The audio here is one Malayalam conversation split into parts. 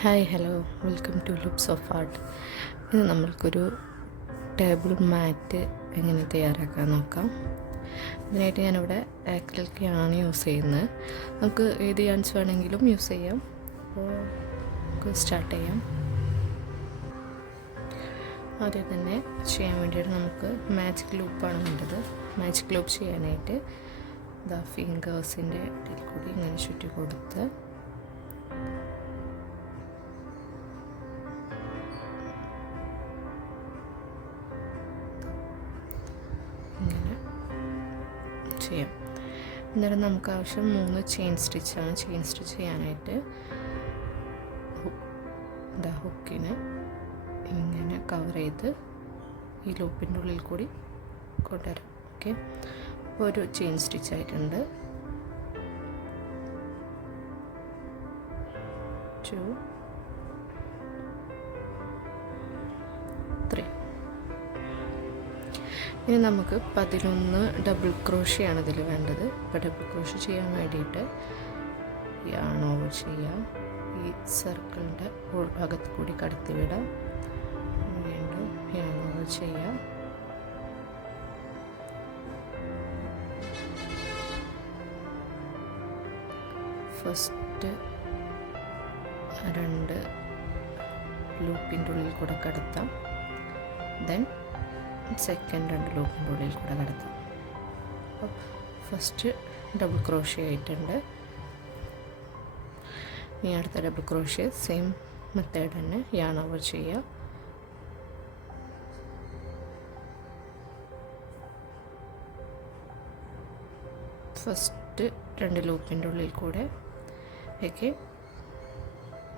Hi hello welcome to looks of art. ഇത് നമ്മൾക്കൊരു ടേബിൾ മാറ്റ് എങ്ങനെ തയ്യാറാക്കാൻ നോക്കാം. അതിനായിട്ട് ഞാനിവിടെ ആക്രിലിക് ആണ് യൂസ് ചെയ്യുന്നത്. നമുക്ക് ഏത് യാൻസ് വേണമെങ്കിലും യൂസ് ചെയ്യാം. അപ്പോൾ നമുക്ക് സ്റ്റാർട്ട് ചെയ്യാം. ആദ്യം തന്നെ ചെയ്യാൻ വേണ്ടിയിട്ട് നമുക്ക് മാജിക് ലൂപ്പാണ് വേണ്ടത്. മാജിക് ലൂപ്പ് ചെയ്യാനായിട്ട് ഫിംഗേഴ്സിൻ്റെ ഇടയിൽ കൂടി ഇങ്ങനെ ചുറ്റി കൊടുത്ത് ഇങ്ങനെ ചെയ്യാം. അന്നേരം നമുക്ക് ആവശ്യം 3 ചെയിൻ സ്റ്റിച്ചാണ്. ചെയിൻ സ്റ്റിച്ച് ചെയ്യാനായിട്ട് ഹുക്കിന് ഇങ്ങനെ കവർ ചെയ്ത് ഈ ലൂപ്പിൻ്റെ ഉള്ളിൽ കൂടി കൊണ്ടുവരാം. ഓക്കെ, ഒരു ചെയിൻ സ്റ്റിച്ച് ആയിട്ടുണ്ട്. 2 3. ഇനി നമുക്ക് 11 ഡബിൾ ക്രോഷ്യാണ് ഇതിൽ വേണ്ടത്. ഇപ്പോൾ ഡബിൾ ക്രോഷ്യ ചെയ്യാൻ വേണ്ടിയിട്ട് യാൺ ഓവർ ചെയ്യാം. ഈ സർക്കിളിൻ്റെ ഭാഗത്ത് കൂടി കടത്തി വിടാം. വീണ്ടും യാൺ ഓവർ ചെയ്യാം. ഫസ്റ്റ് 2 ലൂപ്പിൻ്റെ ഉള്ളിൽ കൂടെ കടത്താം. ദെൻ സെക്കൻഡ് 2 ലൂപ്പിൻ്റെ ഉള്ളിൽ കൂടെ കടത്താം. അപ്പോൾ ഫസ്റ്റ് ഡബിൾ ക്രോഷ്യ ആയിട്ടുണ്ട്. ഇനി അടുത്ത ഡബിൾ ക്രോഷ്യ സെയിം മെത്തേഡ് തന്നെ യാൺ ഓവർ ചെയ്യുക. ഫസ്റ്റ് 2 ലൂപ്പിൻ്റെ ഉള്ളിൽ കൂടെ ഒക്കെ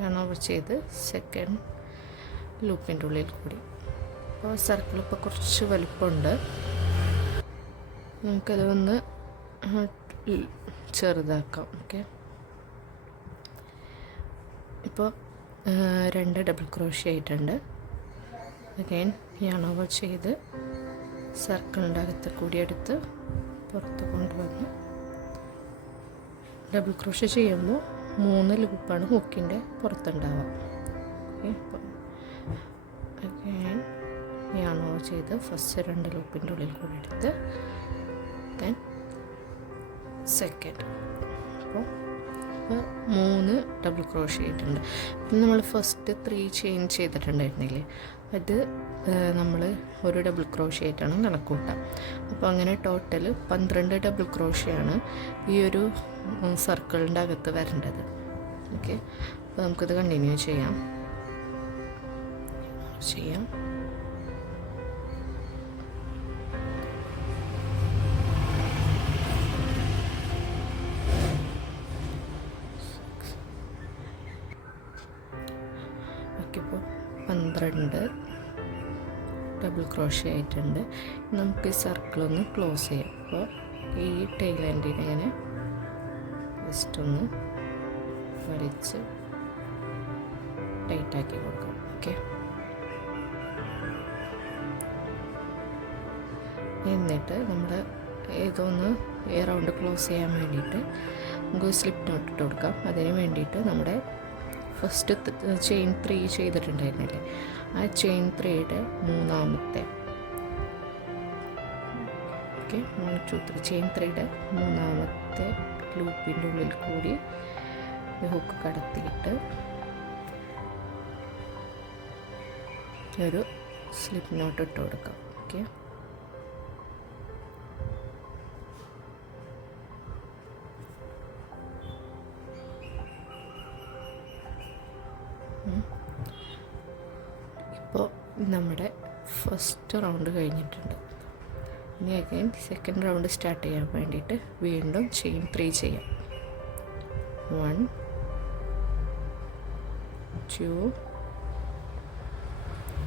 യാൺ ഓവർ ചെയ്ത് സെക്കൻഡ് ലൂപ്പിൻ്റെ ഉള്ളിൽ കൂടി. അപ്പോൾ സർക്കിൾ ഇപ്പോൾ കുറച്ച് വലുപ്പമുണ്ട്. നമുക്കത് ഒന്ന് ചെറുതാക്കാം. ഓക്കെ, ഇപ്പോൾ 2 ഡബിൾ ക്രോഷ്യ ആയിട്ടുണ്ട്. അഗൈൻ യാൺ ഓവർ ചെയ്ത് സർക്കിളിൻ്റെ അകത്ത് കൂടി എടുത്ത് പുറത്ത് കൊണ്ടുവന്ന് ഡബിൾ ക്രോഷ്യ ചെയ്യുമ്പോൾ 3 ലൂപ്പാണ് ഹുക്കിൻ്റെ പുറത്തുണ്ടാവുക. ഓക്കെ, അപ്പോൾ അഗൈൻ യാൺ ഓവർ ചെയ്ത് ഫസ്റ്റ് 2 ലൂപ്പിൻ്റെ ഉള്ളിൽ കൂടി എടുത്ത് ദെൻ സെക്കൻഡ്. അപ്പോൾ 3 ഡബിൾ ക്രോഷ്യ ആയിട്ടുണ്ട്. പിന്നെ നമ്മൾ ഫസ്റ്റ് 3 ചെയിൻ ചെയ്തിട്ടുണ്ടായിരുന്നില്ലേ, അത് നമ്മൾ ഒരു ഡബിൾ ക്രോഷ്യ ആയിട്ടാണ് കണക്ക് കൂട്ടുക. അപ്പോൾ അങ്ങനെ ടോട്ടൽ 12 ഡബിൾ ക്രോഷ്യയാണ് ഈ ഒരു സർക്കിളിൻ്റെ അകത്ത് വരേണ്ടത്. ഓക്കെ, അപ്പോൾ നമുക്കിത് കണ്ടിന്യൂ ചെയ്യാം. ഓക്കെ, ഇപ്പോൾ 12 ഡബിൾ ക്രോഷ്യ ആയിട്ടുണ്ട്. നമുക്ക് ഈ സർക്കിളൊന്ന് ക്ലോസ് ചെയ്യാം. അപ്പോൾ ഈ ടൈൽ എൻഡിനെ ഇങ്ങനെ ജസ്റ്റ് ഒന്ന് വലിച്ച് ടൈറ്റാക്കി കൊടുക്കാം. ഓക്കെ, എന്നിട്ട് നമ്മുടെ ഏതൊന്ന് റൗണ്ട് ക്ലോസ് ചെയ്യാൻ വേണ്ടിയിട്ട് നമുക്ക് സ്ലിപ്പ് നോട്ട് ഇട്ട് കൊടുക്കാം. അതിന് വേണ്ടിയിട്ട് നമ്മുടെ ഫസ്റ്റ് ചെയിൻ 3 ചെയ്തിട്ടുണ്ടായിരുന്നില്ലേ, ആ ചെയിൻ 3യുടെ 3ാമത്തെ ഓക്കെ 1 2 3 ചെയിൻ 3യുടെ 3ാമത്തെ ലൂപ്പിൻ്റെ ഉള്ളിൽ കൂടി ഹുക്ക് കടത്തിയിട്ട് ഒരു സ്ലിപ്പ് നോട്ട് ഇട്ട് കൊടുക്കാം. ഓക്കെ, ഇപ്പോൾ നമ്മുടെ ഫസ്റ്റ് റൗണ്ട് കഴിഞ്ഞിട്ടുണ്ട്. ഇനി അഗൈൻ സെക്കൻഡ് റൗണ്ട് സ്റ്റാർട്ട് ചെയ്യാൻ വേണ്ടിയിട്ട് വീണ്ടും ചെയിൻ 3 ചെയ്യാം. 1 2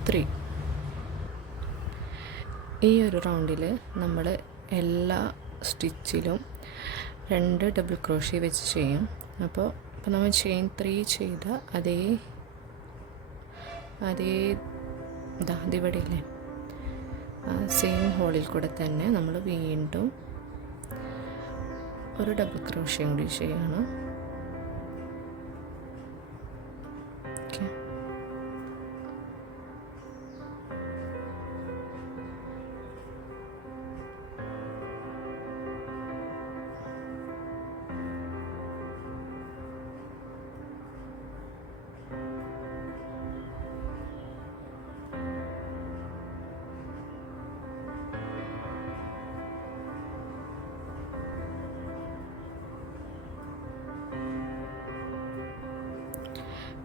3. ഈ ഒരു റൗണ്ടിൽ നമ്മൾ എല്ലാ സ്റ്റിച്ചിലും 2 ഡബിൾ ക്രോഷ്യ വെച്ച് ചെയ്യും. അപ്പോൾ നമ്മൾ ചെയിൻ 3 ചെയ്ത അതേ ഇതിവിടെയില്ലേ സെയിം ഹോളിൽ കൂടെ തന്നെ നമ്മൾ വീണ്ടും ഒരു ഡബിൾ ക്രോഷ്യ കൂടി ചെയ്യണം.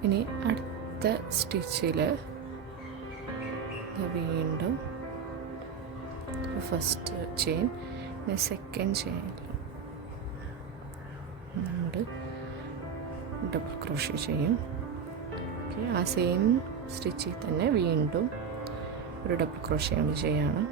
ഇനി അടുത്ത സ്റ്റിച്ചിൽ വീണ്ടും ഫസ്റ്റ് ചെയിൻ, ഇനി സെക്കൻഡ് ചെയിൻ നമ്മൾ ഡബിൾ ക്രോഷ്യ ചെയ്യും. ഓക്കെ, ആ സെയിം സ്റ്റിച്ചിൽ തന്നെ വീണ്ടും ഒരു ഡബിൾ ക്രോഷ്യ നമ്മൾ ചെയ്യാണ്.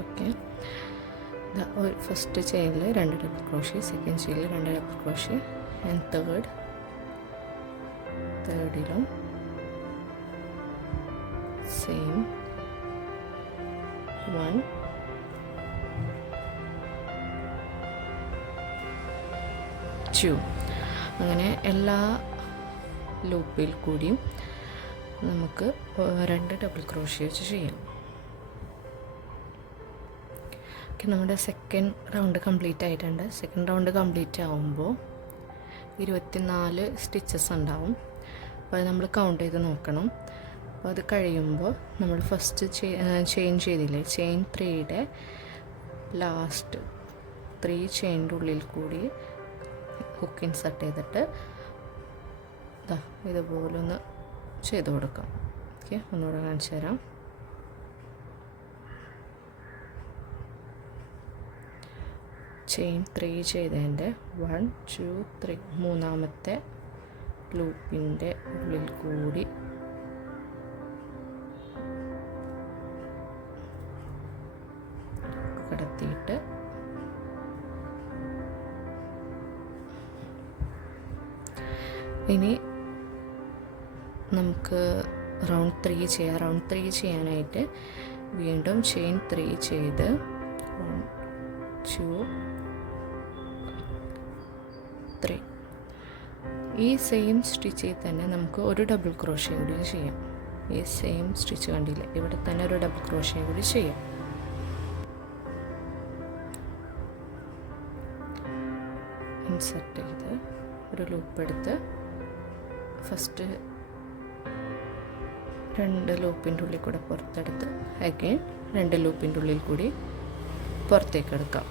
ഓക്കെ, ഫസ്റ്റ് ചെയിനിൽ 2 ഡബിൾ ക്രോഷ്യ, സെക്കൻഡ് ചെയിനിൽ 2 ഡബിൾ ക്രോഷ്യ, ആൻഡ് തേർഡിലും സെയിം 1 2. അങ്ങനെ എല്ലാ ലൂപ്പിൽ കൂടിയും നമുക്ക് 2 ഡബിൾ ക്രോഷ്യ വെച്ച് ചെയ്യാം. നമ്മുടെ സെക്കൻഡ് റൗണ്ട് കംപ്ലീറ്റ് ആയിട്ടുണ്ട്. സെക്കൻഡ് റൗണ്ട് കംപ്ലീറ്റ് ആവുമ്പോൾ 24 സ്റ്റിച്ചസ് ഉണ്ടാവും. അപ്പോൾ അത് നമ്മൾ കൗണ്ട് ചെയ്ത് നോക്കണം. അപ്പോൾ അത് കഴിയുമ്പോൾ നമ്മൾ ഫസ്റ്റ് ചെയിൻ ചെയ്തില്ലേ, ചെയിൻ 3യുടെ ലാസ്റ്റ് 3 ചെയിൻ്റെ ഉള്ളിൽ കൂടി ഹുക്ക് ഇൻസർട്ട് ചെയ്തിട്ട് ഇതുപോലെ ഒന്ന് ചെയ്ത് കൊടുക്കാം. ഓക്കെ, ഒന്നുകൂടെ കാണിച്ചു തരാം. ചെയിൻ 3 ചെയ്തതിൻ്റെ 1 2 3 മൂന്നാമത്തെ ലൂപ്പിൻ്റെ ഉള്ളിൽ കൂടി കടത്തിയിട്ട് ഇനി നമുക്ക് റൗണ്ട് 3 ചെയ്യാം. റൗണ്ട് 3 ചെയ്യാനായിട്ട് വീണ്ടും ചെയിൻ 3 ചെയ്ത് 1 2 3 ഈ സെയിം സ്റ്റിച്ചിൽ തന്നെ നമുക്ക് ഒരു ഡബിൾ ക്രോഷ്യ കൂടി ചെയ്യാം. ഈ സെയിം സ്റ്റിച്ച് കണ്ടില്ലേ, ഇവിടെ തന്നെ ഒരു ഡബിൾ ക്രോഷ്യ കൂടി ചെയ്യാം. ഇൻസർട്ട് ചെയ്ത് ഒരു ലൂപ്പ് എടുത്ത് ഫസ്റ്റ് 2 ലൂപ്പിൻ്റെ ഉള്ളിൽ കൂടെ പുറത്തെടുത്ത് അഗൈൻ 2 ലൂപ്പിൻ്റെ ഉള്ളിൽ കൂടി പുറത്തേക്ക് എടുക്കാം.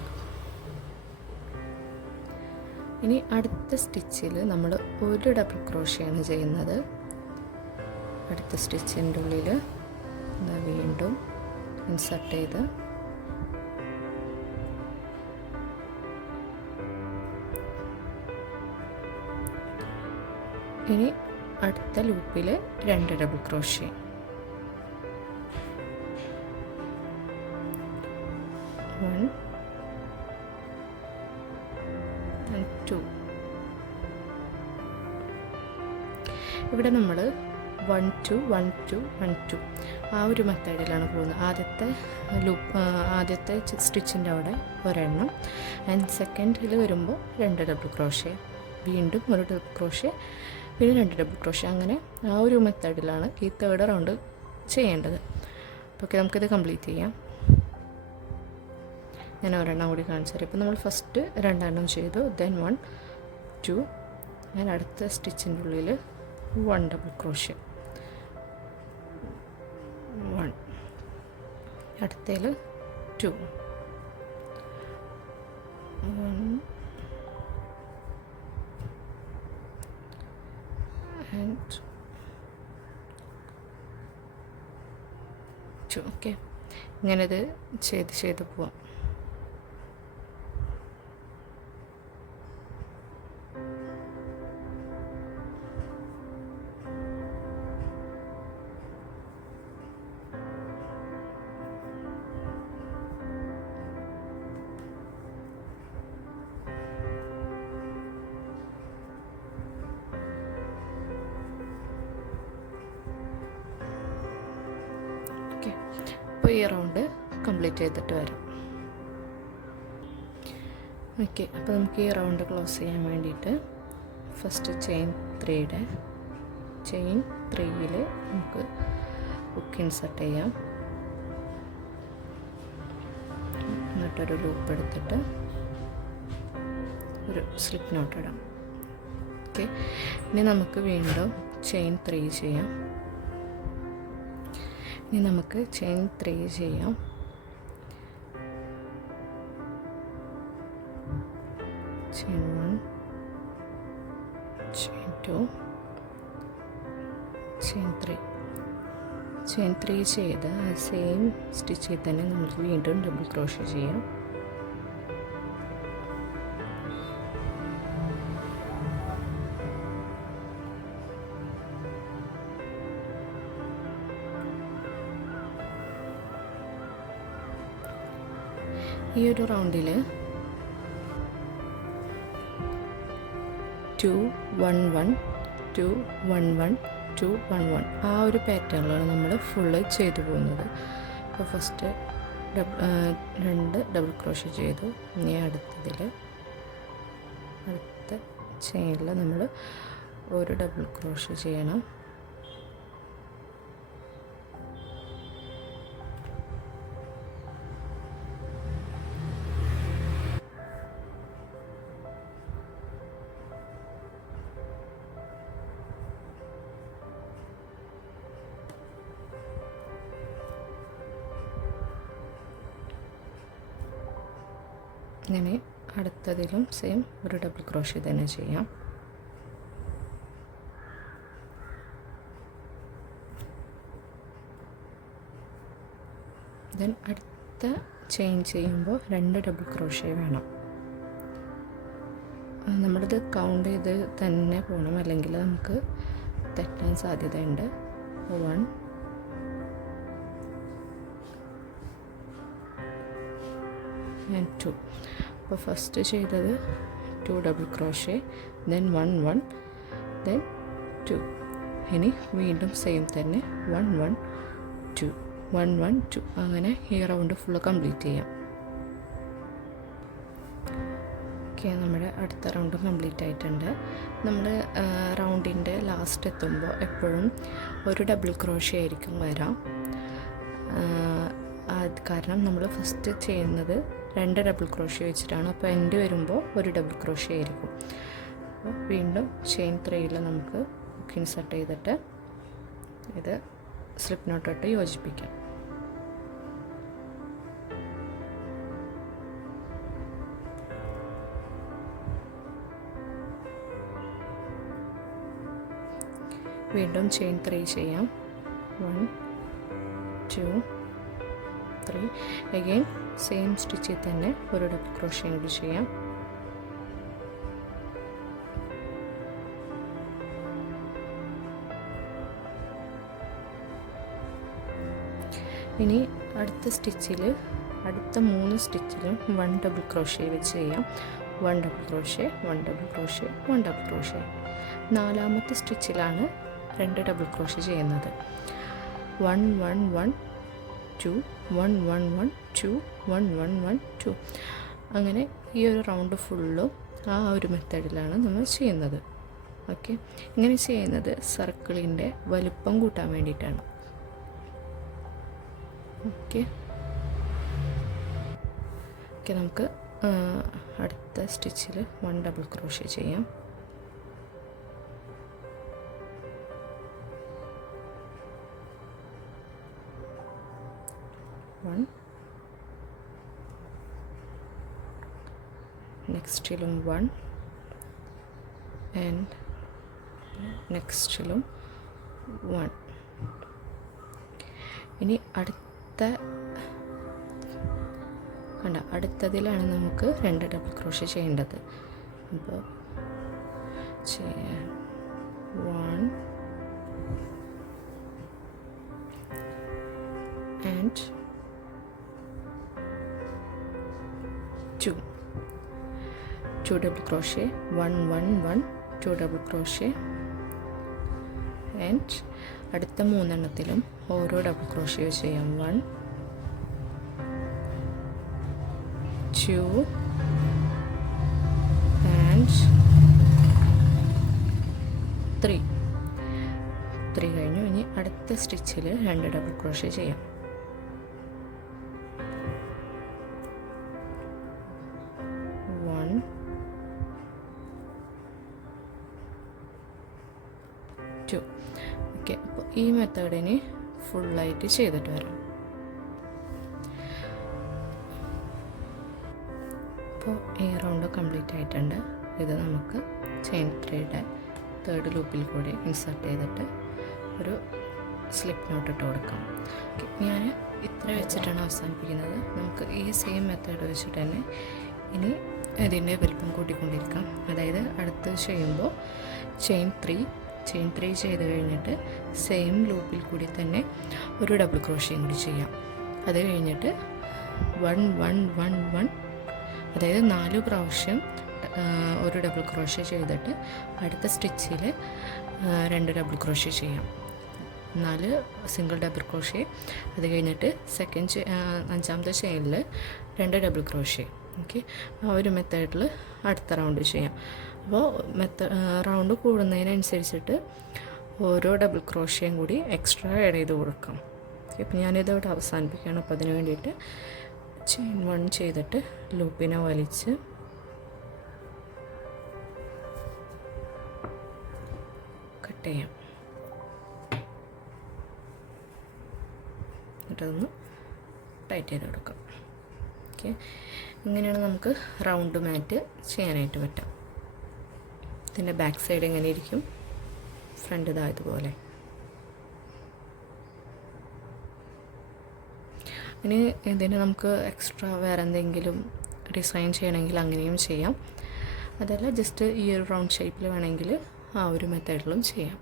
ഇനി അടുത്ത സ്റ്റിച്ചിൽ നമ്മൾ ഒരു ഡബിൾ ക്രോഷ്യാണ് ചെയ്യുന്നത്. അടുത്ത സ്റ്റിച്ചിൻ്റെ ഉള്ളിൽ വീണ്ടും ഇൻസർട്ട് ചെയ്ത് ഇനി അടുത്ത ലൂപ്പിൽ 2 ഡബിൾ ക്രോഷ്യ, 1 and 2. ഇവിടെ നമ്മൾ 1 2 1 2 1 2 ആ ഒരു മെത്തേഡിലാണ് പോകുന്നത്. ആദ്യത്തെ സ്റ്റിച്ചിൻ്റെ അവിടെ ഒരെണ്ണം, ആൻഡ് സെക്കൻഡിൽ വരുമ്പോൾ 2 ഡബിൾ ക്രോഷ്യ, വീണ്ടും ഒരു ഡബിൾ ക്രോഷ്യ, പിന്നെ 2 ഡബിൾ ക്രോഷ്യ. അങ്ങനെ ആ ഒരു മെത്തേഡിലാണ് ഈ തേർഡ് റൗണ്ട് ചെയ്യേണ്ടത്. ഓക്കെ, നമുക്കിത് കംപ്ലീറ്റ് ചെയ്യാം. ഞാൻ ഒരെണ്ണം കൂടി കാണിച്ചു തരാം. ഇപ്പോൾ നമ്മൾ ഫസ്റ്റ് 2 എണ്ണം ചെയ്തു, ദെൻ 1 2, ഞാൻ അടുത്ത സ്റ്റിച്ചിൻ്റെ ഉള്ളിൽ 1 ഡബിൾ ക്രോഷ്യ, 1, അടുത്തതിൽ 2, 1 and 2. ഓക്കെ, ഇങ്ങനെത് ചെയ്ത് പോവാം. ഓക്കെ, അപ്പോൾ ഈ റൗണ്ട് കംപ്ലീറ്റ് ചെയ്തിട്ട് വരാം. ഓക്കെ, അപ്പോൾ നമുക്ക് ഈ റൗണ്ട് ക്ലോസ് ചെയ്യാൻ വേണ്ടിയിട്ട് ഫസ്റ്റ് ചെയിൻ 3യിൽ നമുക്ക് ഹുക്ക് ഇൻസർട്ട് ചെയ്യാം. എന്നിട്ടൊരു ലൂപ്പ് എടുത്തിട്ട് ഒരു സ്ലിപ്പ് നോട്ട് ഇടാം. ഓക്കെ, ഇനി നമുക്ക് വീണ്ടും ചെയിൻ 3 ചെയ്യാം. ഇനി നമുക്ക് ചെയിൻ 3 ചെയ്യാം. Chain 1, chain 2, chain 3. ചെയിൻ 3 ചെയ്ത് സെയിം സ്റ്റിച്ചിൽ തന്നെ നമുക്ക് വീണ്ടും ഡബിൾ ക്രോഷ്യ ചെയ്യാം. ഈ ഒരു റൗണ്ടിൽ 2 1 1 2 1 1 2 1 1 ആ ഒരു പാറ്റേണിലാണ് നമ്മൾ ഫുള്ള് ചെയ്തു പോകുന്നത്. അപ്പോൾ ഫസ്റ്റ് 2 ഡബിൾ ക്രോഷ്യ ചെയ്തു. ഇനി അടുത്ത ചെയിനിൽ നമ്മൾ ഒരു ഡബിൾ ക്രോഷ്യ ചെയ്യണം. ഇങ്ങനെ അടുത്തതിലും സെയിം ഒരു ഡബിൾ ക്രോഷ്യ തന്നെ ചെയ്യാം. ദെൻ അടുത്ത ചെയിൻ ചെയ്യുമ്പോൾ 2 ഡബിൾ ക്രോഷ്യ വേണം. നമ്മളിത് കൗണ്ട് ചെയ്ത് തന്നെ പോകണം, അല്ലെങ്കിൽ നമുക്ക് തെറ്റാൻ സാധ്യതയുണ്ട്. 1 and 2. അപ്പോൾ ഫസ്റ്റ് ചെയ്തത് 2 ഡബിൾ ക്രോഷ്യ, ദെൻ 1 1, ദെൻ 2. ഇനി വീണ്ടും സെയിം തന്നെ 1 1 2 1 1 2. അങ്ങനെ ഈ റൗണ്ട് ഫുള്ള് കംപ്ലീറ്റ് ചെയ്യാം. ഓക്കെ, നമ്മുടെ അടുത്ത റൗണ്ട് കംപ്ലീറ്റ് ആയിട്ടുണ്ട്. നമ്മൾ റൗണ്ടിൻ്റെ ലാസ്റ്റ് എത്തുമ്പോൾ എപ്പോഴും ഒരു ഡബിൾ ക്രോഷ്യ ആയിരിക്കും വരാം. കാരണം നമ്മൾ ഫസ്റ്റ് ചെയ്യുന്നത് 2 ഡബിൾ ക്രോഷ്യ വെച്ചിട്ടാണ്. അപ്പോൾ എൻഡ് വരുമ്പോൾ ഒരു ഡബിൾ ക്രോഷ്യ ആയിരിക്കും. അപ്പോൾ വീണ്ടും ചെയിൻ 3ൽ നമുക്ക് ഹുക്ക് ഇൻസർട്ട് ചെയ്തിട്ട് ഇത് സ്ലിപ്പ് നോട്ടിട്ട് യോജിപ്പിക്കാം. വീണ്ടും ചെയിൻ 3 ചെയ്യാം. 1 2 3. അഗെയിൻ സെയിം സ്റ്റിച്ചിൽ തന്നെ ഒരു ഡബിൾ ക്രോഷ്യ കൂടി ചെയ്യാം. ഇനി അടുത്ത 3 സ്റ്റിച്ചിലും 1 ഡബിൾ ക്രോഷ്യ വെച്ച് ചെയ്യാം. 1 double crochet 1 double crochet 1 double crochet. 4ാമത്തെ സ്റ്റിച്ചിലാണ് 2 ഡബിൾ ക്രോഷ്യ ചെയ്യുന്നത്. 1 1 1 2 1 1 1 2 1 1 1 2. അങ്ങനെ ഈ ഒരു റൗണ്ട് ഫുള്ളും ആ ഒരു മെത്തേഡിലാണ് നമ്മൾ ചെയ്യുന്നത്. ഓക്കെ, ഇങ്ങനെ ചെയ്യുന്നത് സർക്കിളിൻ്റെ വലുപ്പം കൂട്ടാൻ വേണ്ടിയിട്ടാണ്. ഓക്കെ, നമുക്ക് അടുത്ത സ്റ്റിച്ചിൽ 1 ഡബിൾ ക്രോഷ്യ ചെയ്യാം. നെക്സ്റ്റിലും 1 ആൻഡ് നെക്സ്റ്റിലും 1. ഇനി അടുത്തതിലാണ് നമുക്ക് 2 ഡബിൾ ക്രോഷ്യ ചെയ്യേണ്ടത്. അപ്പോൾ 1 and 2 double crochet 1 1 1 2 double crochet. And അടുത്ത 3 എണ്ണത്തിലും ഓരോ ഡബിൾ ക്രോഷ്യ ചെയ്യാം. 1 2 ആൻഡ് 3 കഴിഞ്ഞു. ഇനി അടുത്ത സ്റ്റിച്ചിൽ 2 ഡബിൾ ക്രോഷ്യ ചെയ്യാം. 1 2. ഓക്കെ, അപ്പോൾ ഈ മെത്തേഡിന് ഫുള്ളായിട്ട് ചെയ്തിട്ട് വരാം. അപ്പോൾ ഈ റൗണ്ട് കംപ്ലീറ്റ് ആയിട്ടുണ്ട്. ഇത് നമുക്ക് ചെയിൻ 3യുടെ 3rd ലൂപ്പിൽ കൂടി ഇൻസർട്ട് ചെയ്തിട്ട് ഒരു സ്ലിപ്പ് നോട്ട് ഇട്ട് കൊടുക്കാം. ഞാൻ ഇത്ര വെച്ചിട്ടാണ് അവസാനിപ്പിക്കുന്നത്. നമുക്ക് ഈ സെയിം മെത്തേഡ് വെച്ചിട്ട് തന്നെ ഇനി ഇതിൻ്റെ വലിപ്പം കൂട്ടിക്കൊണ്ടിരിക്കാം. അതായത് അടുത്ത് ചെയ്യുമ്പോൾ ചെയിൻ 3 ചെയ്ത് കഴിഞ്ഞിട്ട് സെയിം ലൂപ്പിൽ കൂടി തന്നെ ഒരു ഡബിൾ ക്രോഷ്യം കൂടി ചെയ്യാം. അത് കഴിഞ്ഞിട്ട് 1 1 1 1, അതായത് 4 പ്രാവശ്യം ഒരു ഡബിൾ ക്രോഷ്യ ചെയ്തിട്ട് അടുത്ത സ്റ്റിച്ചിൽ 2 ഡബിൾ ക്രോഷ്യ ചെയ്യാം. 4 സിംഗിൾ ഡബിൾ ക്രോഷ്യ. അത് കഴിഞ്ഞിട്ട് 5ാമത്തെ ചെയിനിൽ 2 ഡബിൾ ക്രോഷ്യ. ഓക്കെ, ആ ഒരു മെത്തേഡിൽ അടുത്ത റൗണ്ട് ചെയ്യാം. അപ്പോൾ റൗണ്ട് കൂടുന്നതിനനുസരിച്ചിട്ട് ഓരോ ഡബിൾ ക്രോഷ്യയും കൂടി എക്സ്ട്രാ ആഡ് ചെയ്ത് കൊടുക്കാം. ഇപ്പം ഞാനിതോടെ അവസാനിപ്പിക്കുകയാണ്. അപ്പോൾ അതിന് വേണ്ടിയിട്ട് ചെയിൻ 1 ചെയ്തിട്ട് ലൂപ്പിനെ വലിച്ച് കട്ട് ചെയ്യാം. എന്നിട്ടതൊന്ന് ടൈറ്റ് ചെയ്ത് കൊടുക്കാം. ഓക്കെ, ഇങ്ങനെയാണ് നമുക്ക് റൗണ്ട് മാറ്റ് ചെയ്യാനായിട്ട് പറ്റും. ഇതിൻ്റെ ബാക്ക് സൈഡ് എങ്ങനെ ഇരിക്കും, ഫ്രണ്ട് ഇതായതുപോലെ. ഇനി ഇതിന് നമുക്ക് എക്സ്ട്രാ വേറെ എന്തെങ്കിലും ഡിസൈൻ ചെയ്യണമെങ്കിൽ അങ്ങനെയും ചെയ്യാം. അതല്ല ജസ്റ്റ് ഈ ഒരു റൗണ്ട് ഷേപ്പിൽ വേണമെങ്കിൽ ആ ഒരു മെത്തേഡിലും ചെയ്യാം.